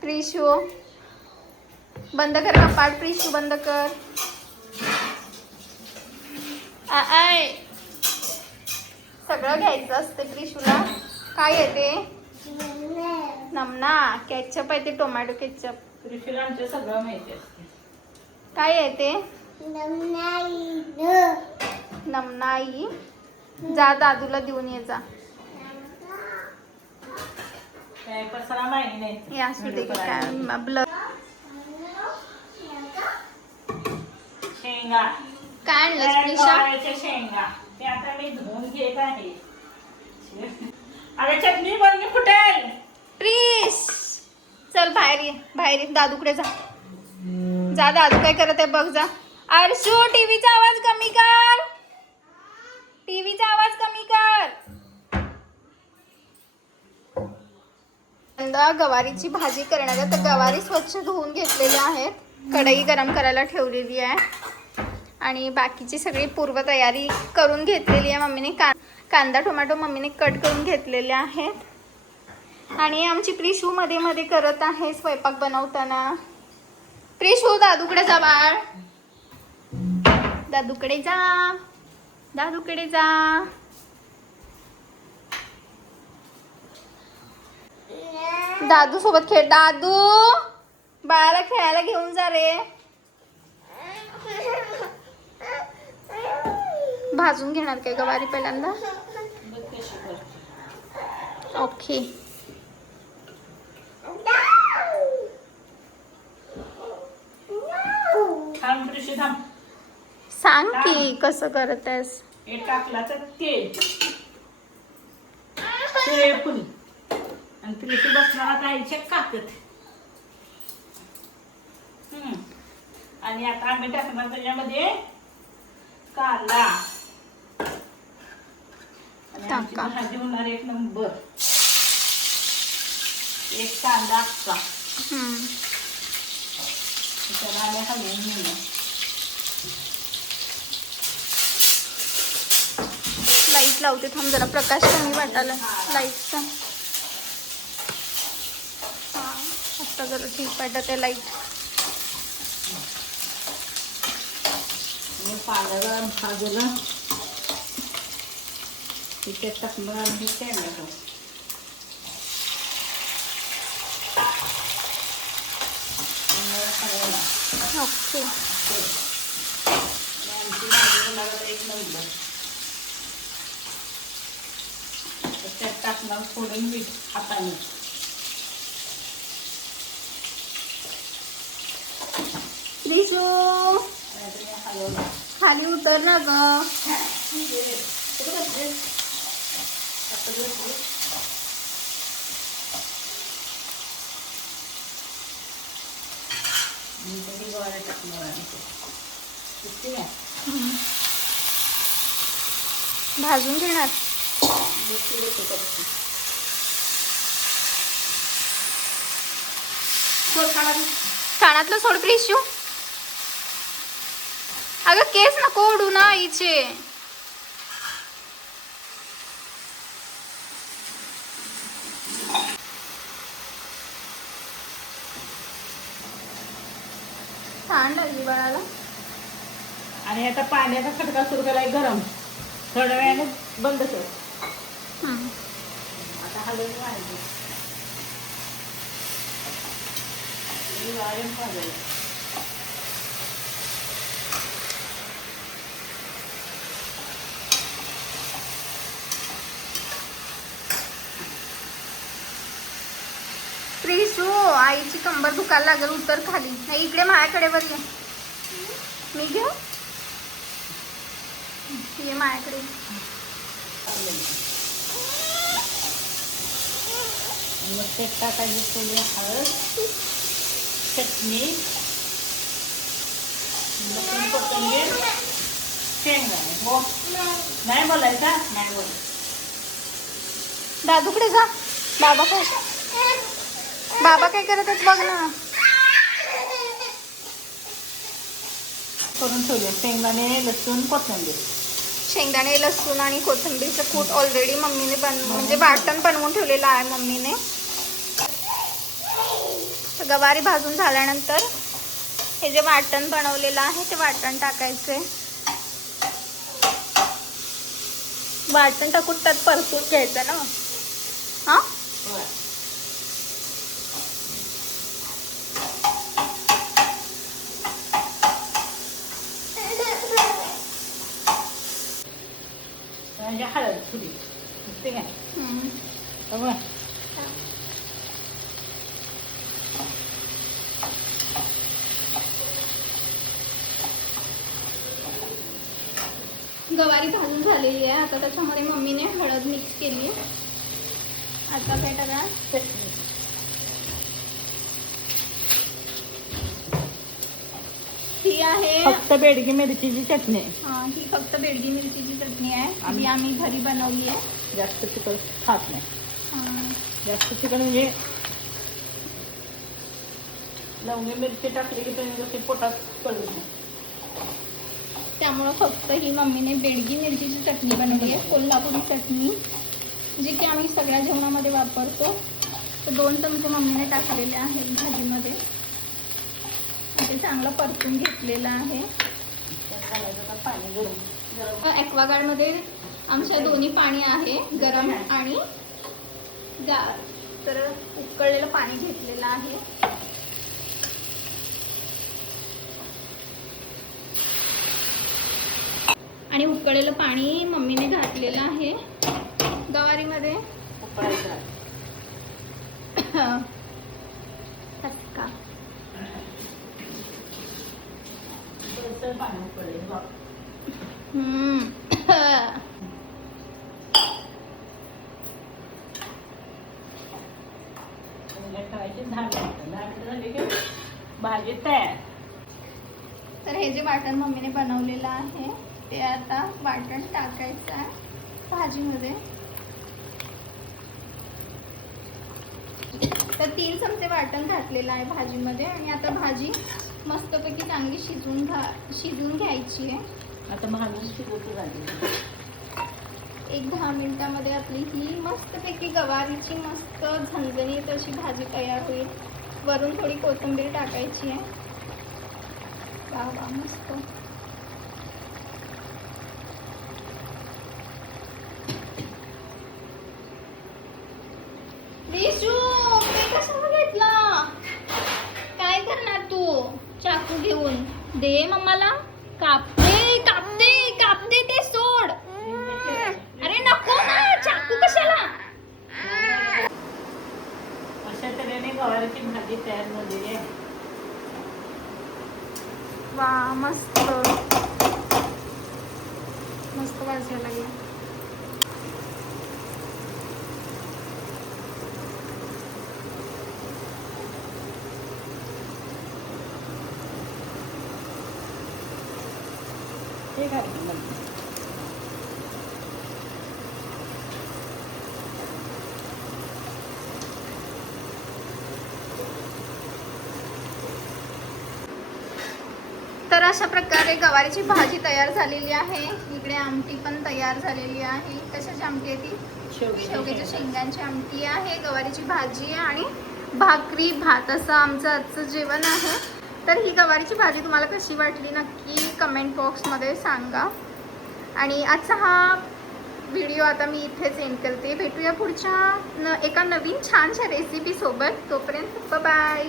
प्रिशू. बंद कर कपाट प्रिशू बंद कर. आ, आय. सगळं घ्यायचं असते प्रिशूला. काय येते नमना केचप आहे ते टोमॅटो केचप ऋषीला आमच्या सगळं माहिती असते. काय येते नमनाई. जा दादूला देऊन ये जा काय पसारा माहिती नाही या असू दे काय ब्लर शेंगा. काय आणलंस त्या प्रिशा गवाराच्या शेंगा. ते आता मी धुवून घेत आहे. अरे चटणी बनली फुटेल प्लीज. चल बाहेर ये. बाहेर दादूकडे जा. जा दादू काय करत आहे बघ जा. आरशू टीव्हीचा आवाज कमी कर. टीव्हीचा आवाज कमी कर. यंदा गवारीची भाजी करणार आहे. तर गवारी स्वच्छ धुवून घेतलेल्या आहेत. कढई गरम करायला ठेवलेली आहे. आणि बाकीची सगळी पूर्वतयारी करून घेतलेली आहे मम्मीने. का कांदा टोमॅटो मम्मीने कट करून घेतलेले आहेत. आणि आमची प्रिशू मध्ये मध्ये करत आहे स्वयंपाक बनवताना. प्रिशू दादूकडे जा बाळ. दादूकडे जा. दादूकडे जा. दादू सोबत खेळ. दादू बाळाला खेळायला घेऊन जा रे. भाजून घेणार काय गवारी पहिल्यांदा. ओके सांग की कसं करत आहेस? टाकलाचं तेल सूर्यफूल आणि प्रिशू बसणारा काहीचे काकत हम्म. आणि आता आम्ही टाकणार त्याच्यामध्ये. कांदा. भाजी होणार एक नंबर. एक कांदा हम्म. त्याला आम्ही हलवून घेऊया लाइट लावते थांब जरा प्रकाश कमी वाटायला. लाईटचा हा आता जरा ठीक वाटत आहे लाइट भाजलं तिथे टाकलं आणि हे टॅमॅटो ओके. एक नंबर. त्यात टाकणार थोडं मीठ हाताने. हलवलं खाली उतर ना ग? भाजून घेणार. कानातलं सोड प्रिशू अगं केस नको ओढू ना आईचे छान लागली बाळाला. आणि आता पाण्याचा खटका सुरू केलाय गरम. थोड्या वेळाने बंद कर. आता हलवून वाढली वाळून पाहिजे. प्रिशू आईची कंबर दुखायला लागेल उतर खाली. नाही इकडे माझ्याकडे वर ये. मी घेऊ? ये माझ्याकडे मग ते टाकायची थोडी हळद चटणी. लसूण कोथिंबीर. शेंगदाणे हो. नाही बोलायचा? नाही बोल दादूकडे जा. बाबा काय बाबा काय करत आहेत बघ ना. करून ठेवले. शेंगदाणे लसूण कोथिंबीर. शेंगदाणे लसूण आणि कोथिंबीरचं कूट ऑलरेडी मम्मीने बन म्हणजे वाटण बनवून ठेवलेलं आहे मम्मीने. गवारी भाजून झाल्यानंतर हे जे वाटण बनवलेलं आहे ते वाटण टाकायचे वाटण टाकून त्यात परतून घ्यायचं ना. हा? म्हणजे हळद थोडी ते काय हम्म. गवारी भाजून झालेली आहे. आता त्याच्यामध्ये मम्मीने हळद मिक्स केली आहे. आता काय टाका? चटणी. ही आहे. फक्त बेडगी मिरचीची चटणी. आहे. हा, ही फक्त बेडगी मिरचीची चटणी आहे. ही आम्ही घरी बनवली आहे. जास्त तिखट खात नाही. हा. जास्त तिखट म्हणजे लवंगी मिरची टाकली की तुम्ही जशी पोटात पडत नाही त्यामुळं फक्त ही मम्मीने बेडगी मिरचीची चटणी बनवली आहे कोल्हापुरी चटणी जी की आम्ही सगळ्या जेवणामध्ये वापरतो. तर दोन चमचे मम्मीने टाकलेले आहेत भाजीमध्ये. ते चांगलं परतून घेतलेलं आहे. पाणी गरम ॲक्वागार्डमध्ये आमच्या दोन्ही पाणी आहे गरम आणि गार तर उकळलेलं पाणी घेतलेलं आहे. आणि उकळलेलं पाणी मम्मीने घातलेलं आहे. गवारीमध्ये. बरंचसं पाणी उकळेल बघ. हम्म. ठेवायची दहा मिनिटं दहा मिनिटं झाली की भाजी तयार तर हे जे वाटण मम्मीने बनवलेलं आहे ते आता वाटण टाकायचं आहे भाजीमध्ये तर तीन चमचे वाटण घातलेलं आहे भाजीमध्ये आणि आता भाजी मस्तपैकी चांगली शिजवून घा शिजवून घ्यायची आहे. आता भाजून शिजवती झाली एक दहा मिनिटामध्ये आपली ही मस्तपैकी गवारीची मस्त झणझणीत अशी भाजी तयार होईल. वरून थोडी कोथिंबीर टाकायची आहे. वा वा मस्त रिशू ते कशाला घेतला काय करणार तू चाकू घेऊन. दे मम्माला. कापते कापते कापते ते सोड. अरे नको ना चाकू कशाला? अशा तऱ्हेने गवारीची भाजी तयार झालेली आहे वा मस्त. मस्त वाजायला लागली ते घालते नंतर. तर अशा प्रकारे गवारीची भाजी तयार झालेली आहे. इकडे आमटी पण तयार झालेली आहे. कशाची आमटी आहे ती? शेवग्याच्या शेवग्याची शेंगांची आमटी आहे. गवारीची भाजी आहे आणि भाकरी भात असं आमचं आजचं जेवण आहे. तर ही गवारीची भाजी तुम्हाला कशी वाटली नक्की कमेंट बॉक्समध्ये सांगा. आणि आजचा हा व्हिडिओ आता मी इथेच एंड करते. भेटूया पुढच्या न एका नवीन छानशा रेसिपीसोबत तोपर्यंत बाय